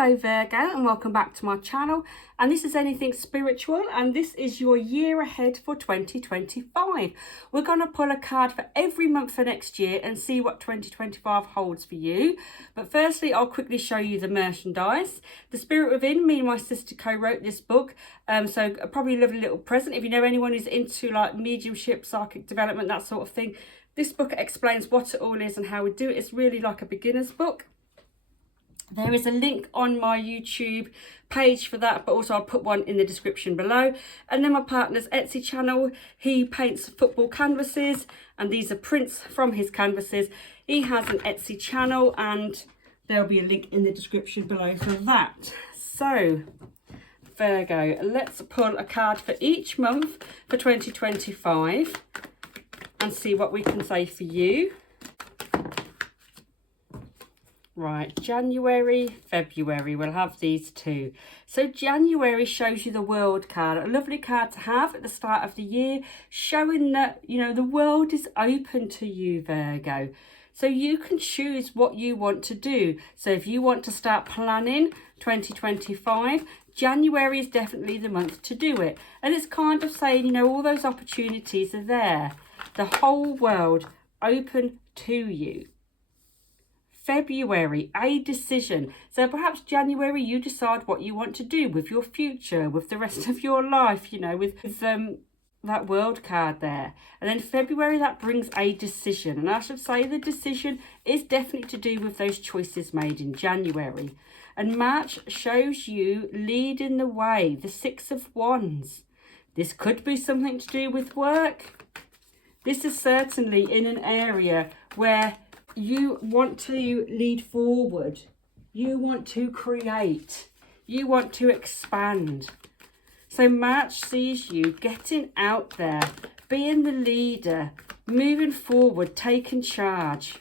Hello Virgo, and welcome back to my channel, and this is Anything Spiritual, and this is your year ahead for 2025. We're going to pull a card for every month for next year and see what 2025 holds for you. But firstly, I'll quickly show you the merchandise. The Spirit Within, me and my sister co-wrote this book, so probably a lovely little present if you know anyone who's into like mediumship, psychic development, that sort of thing. This book explains what it all is and how we do it. It's really like a beginner's book. There is a link on my YouTube page for that, but also I'll put one in the description below. And then my partner's Etsy channel, he paints football canvases, and these are prints from his canvases. He has an Etsy channel, and there'll be a link in the description below for that. So, Virgo, let's pull a card for each month for 2025 and see what we can say for you. Right, January, February, we'll have these two. So January shows you the World card, a lovely card to have at the start of the year, showing that, you know, the world is open to you, Virgo. So you can choose what you want to do. So if you want to start planning 2025, January is definitely the month to do it. And it's kind of saying, you know, all those opportunities are there. The whole world open to you. February, a decision. So perhaps January you decide what you want to do with your future, with the rest of your life, you know, with that World card there. And then February, that brings a decision. And I should say the decision is definitely to do with those choices made in January. And March shows you leading the way, the Six of Wands. This could be something to do with work. This is certainly in an area where you want to lead forward, you want to create, you want to expand. So March sees you getting out there, being the leader, moving forward, taking charge.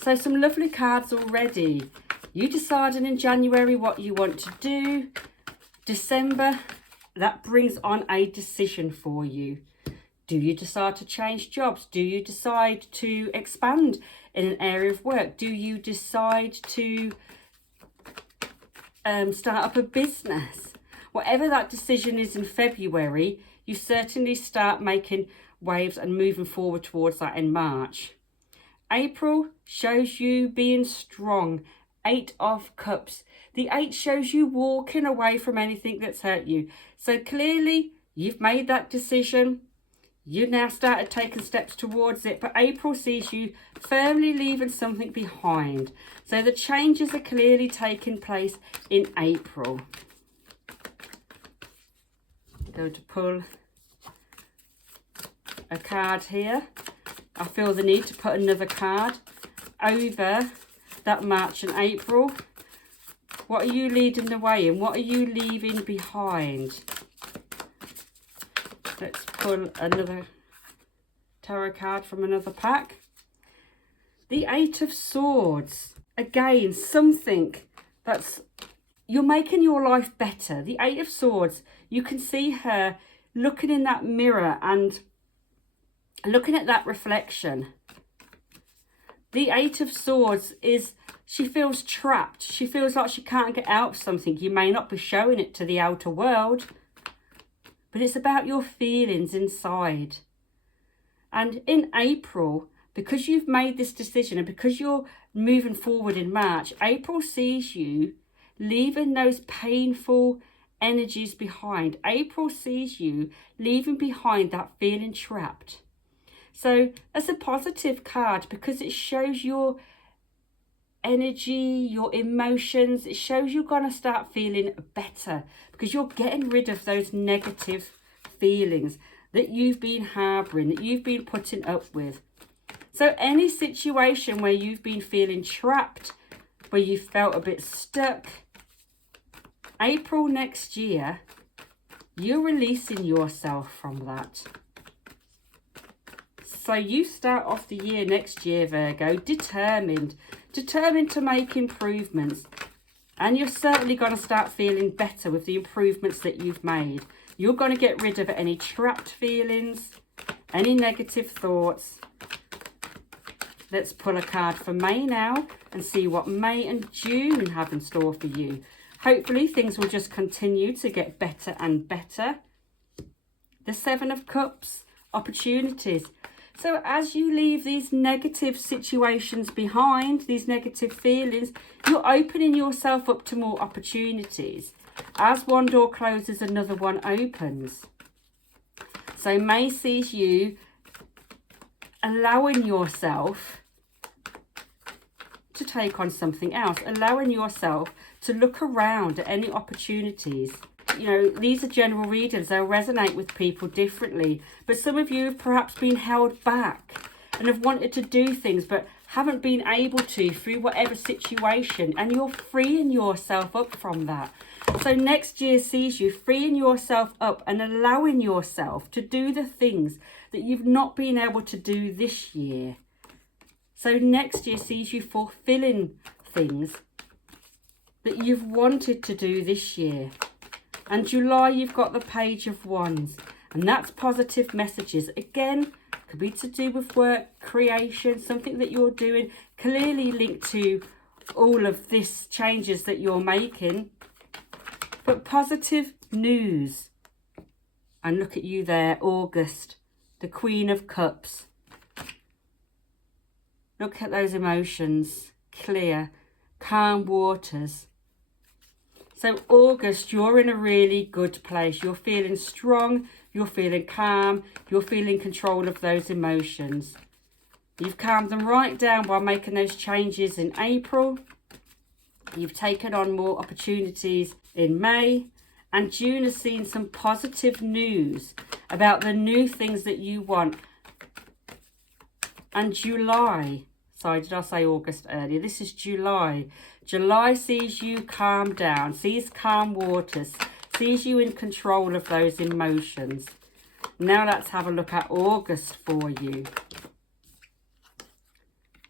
So some lovely cards already. You decided in January what you want to do. December, that brings on a decision for you. Do you decide to change jobs? Do you decide to expand in an area of work? Do you decide to start up a business? Whatever that decision is in February, you certainly start making waves and moving forward towards that in March. April shows you being strong. 8 of Cups. The 8 shows you walking away from anything that's hurt you. So clearly, you've made that decision. You now started taking steps towards it, but April sees you firmly leaving something behind. So the changes are clearly taking place in April. I'm going to pull a card here. I feel the need to put another card over that March and April. What are you leading the way in? What are you leaving behind? Let's pull another tarot card from another pack. The 8 of Swords. Again, something that's, you're making your life better. The 8 of Swords, you can see her looking in that mirror and looking at that reflection. The 8 of Swords is, she feels trapped. She feels like she can't get out of something. You may not be showing it to the outer world, but it's about your feelings inside. And in April, because you've made this decision and because you're moving forward in March, April sees you leaving those painful energies behind. April sees you leaving behind that feeling trapped. So that's a positive card because it shows your energy, your emotions. It shows you're going to start feeling better because you're getting rid of those negative feelings that you've been harbouring, that you've been putting up with. So any situation where you've been feeling trapped, where you felt a bit stuck, April next year, you're releasing yourself from that. So you start off the year next year, Virgo, determined to make improvements. And you're certainly going to start feeling better with the improvements that you've made. You're going to get rid of any trapped feelings, any negative thoughts. Let's pull a card for May now and see what May and June have in store for you. Hopefully things will just continue to get better and better. The Seven of Cups, opportunities. So as you leave these negative situations behind, these negative feelings, you're opening yourself up to more opportunities. As one door closes, another one opens. So May sees you allowing yourself to take on something else, allowing yourself to look around at any opportunities. You know, these are general readings. They'll resonate with people differently. But some of you have perhaps been held back and have wanted to do things but haven't been able to through whatever situation. And you're freeing yourself up from that. So next year sees you freeing yourself up and allowing yourself to do the things that you've not been able to do this year. So next year sees you fulfilling things that you've wanted to do this year. And July, you've got the Page of Wands. And that's positive messages. Again, could be to do with work, creation, something that you're doing. Clearly linked to all of this changes that you're making. But positive news. And look at you there, August, the Queen of Cups. Look at those emotions. Clear, calm waters. So August, you're in a really good place. You're feeling strong, you're feeling calm, you're feeling control of those emotions. You've calmed them right down by making those changes in April. You've taken on more opportunities in May. And June has seen some positive news about the new things that you want. And July, sorry, did I say August earlier? This is July. July sees you calm down, sees calm waters, sees you in control of those emotions. Now let's have a look at August for you.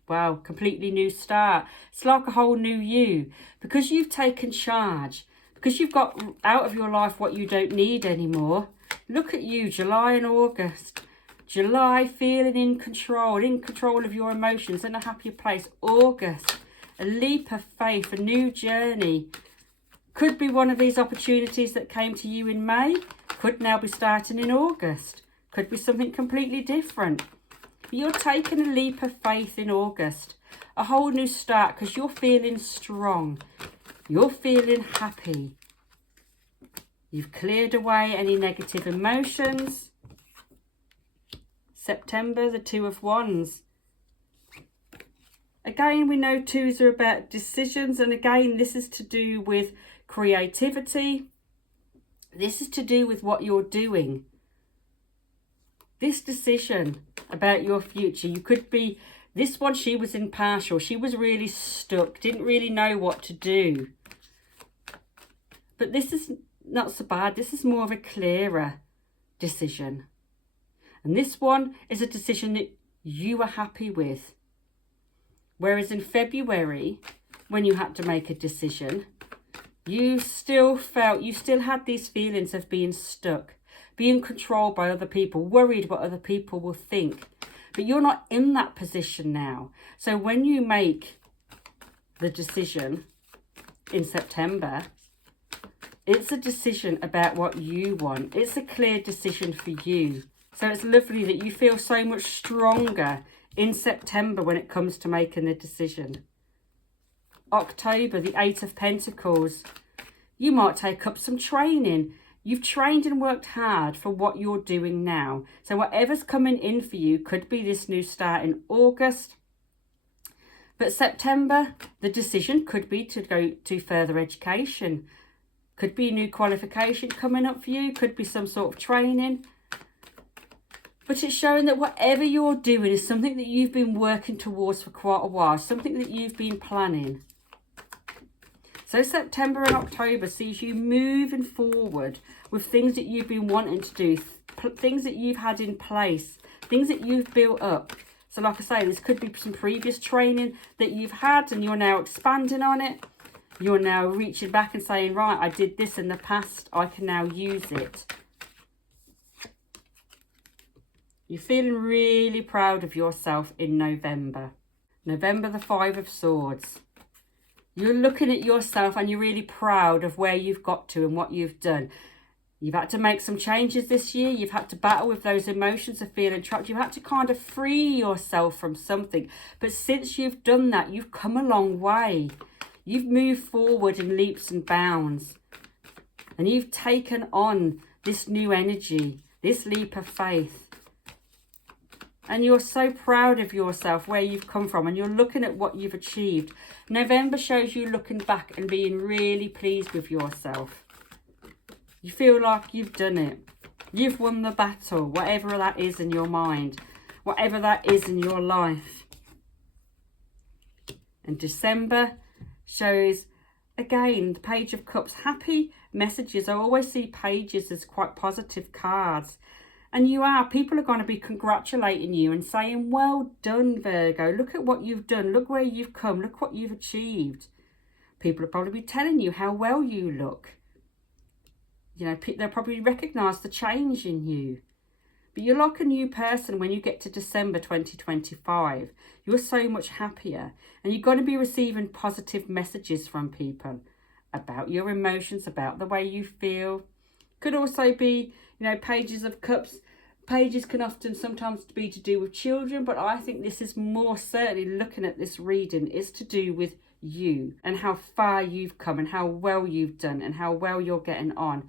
Wow, completely new start. It's like a whole new you. Because you've taken charge, because you've got out of your life what you don't need anymore. Look at you, July and August. July, feeling in control of your emotions, in a happier place. August, a leap of faith, a new journey. Could be one of these opportunities that came to you in May. Could now be starting in August. Could be something completely different. But you're taking a leap of faith in August. A whole new start because you're feeling strong. You're feeling happy. You've cleared away any negative emotions. September, the Two of Wands. Again, we know twos are about decisions. And again, this is to do with creativity. This is to do with what you're doing. This decision about your future. You could be, this one, she was impartial. She was really stuck. Didn't really know what to do. But this is not so bad. This is more of a clearer decision. And this one is a decision that you are happy with. Whereas in February, when you had to make a decision, you still had these feelings of being stuck, being controlled by other people, worried what other people will think. But you're not in that position now. So when you make the decision in September, it's a decision about what you want. It's a clear decision for you. So it's lovely that you feel so much stronger in September when it comes to making the decision. October, the Eight of Pentacles. You might take up some training. You've trained and worked hard for what you're doing now. So whatever's coming in for you could be this new start in August. But September, the decision could be to go to further education. Could be a new qualification coming up for you. Could be some sort of training. But it's showing that whatever you're doing is something that you've been working towards for quite a while. Something that you've been planning. So September and October sees you moving forward with things that you've been wanting to do. Things that you've had in place. Things that you've built up. So like I say, this could be some previous training that you've had and you're now expanding on it. You're now reaching back and saying, right, I did this in the past. I can now use it. You're feeling really proud of yourself in November. November, the Five of Swords. You're looking at yourself and you're really proud of where you've got to and what you've done. You've had to make some changes this year. You've had to battle with those emotions of feeling trapped. You've had to kind of free yourself from something. But since you've done that, you've come a long way. You've moved forward in leaps and bounds. And you've taken on this new energy, this leap of faith. And you're so proud of yourself, where you've come from, and you're looking at what you've achieved. November shows you looking back and being really pleased with yourself. You feel like you've done it. You've won the battle, whatever that is in your mind, whatever that is in your life. And December shows, again, the Page of Cups, happy messages. I always see pages as quite positive cards. And people are going to be congratulating you and saying, well done, Virgo. Look at what you've done. Look where you've come. Look what you've achieved. People will probably be telling you how well you look. You know, they'll probably recognise the change in you. But you're like a new person when you get to December 2025. You're so much happier. And you're going to be receiving positive messages from people about your emotions, about the way you feel. Could also be, you know, Pages of Cups. Pages can often sometimes be to do with children, but I think this is more certainly, looking at this reading, is to do with you and how far you've come and how well you've done and how well you're getting on.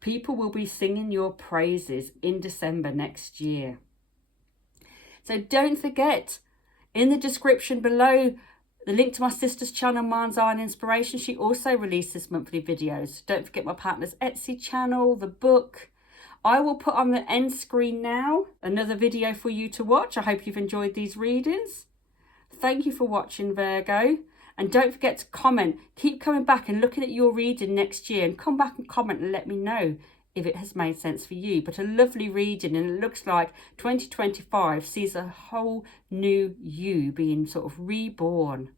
People will be singing your praises in December next year. So don't forget, in the description below, the link to my sister's channel, Mind's Eye and Inspiration. She also releases monthly videos. Don't forget my partner's Etsy channel, the book. I will put on the end screen now another video for you to watch. I hope you've enjoyed these readings. Thank you for watching, Virgo. And don't forget to comment. Keep coming back and looking at your reading next year, and come back and comment and let me know if it has made sense for you. But a lovely reading, and it looks like 2025 sees a whole new you being sort of reborn.